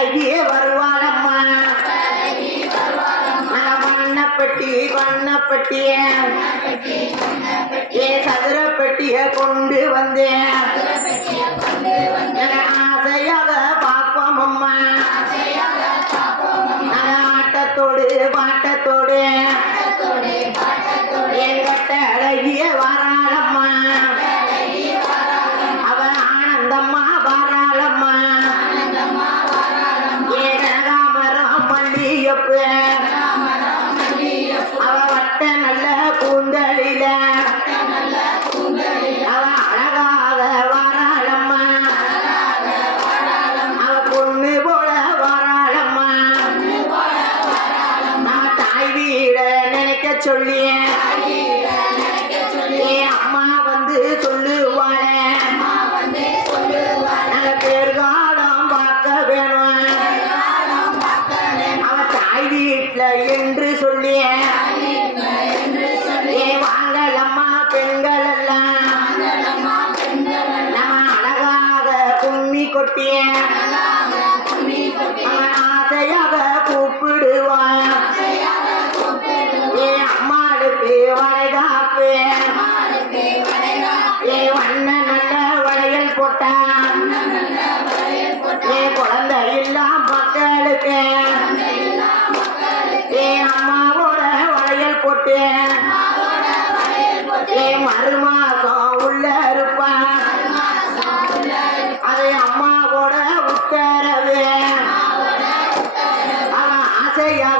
அழகி வருவாளம்மா. நான் வண்ணப்பட்டி வண்ணப்பட்டிய. ஏ சதுரப்பட்டிய கொண்டு வந்தேன். ஆசையாக பார்ப்போம் அம்மா நான் ஆட்டத்தோடு பாட்டத்தோடு. கூந்தலில அவ அழகாக வாராளம்மா. அவ பொண்ணு போல வாராளம்மா. நான் தாய் வீட நினைக்க சொல்லி அம்மா வந்து சொல்லுவாளே. நாங்க பேர்காலம் பார்க்க வேணும்? அவ தாய் வீட்டுல என்று சொல்லி கொட்டிய ஆசையாக கூப்பிடுவான். ஏ அம்மாளுக்கு வளைகாப்பு ஏ வண்ண நல்ல வளையல் போட்டான். ஏ குழந்தை இல்லா மக்களுக்கு ஏ அம்மாவோட வளையல் போட்டேன். அம்மாவோட உத்தரவு அவன் ஆசையாக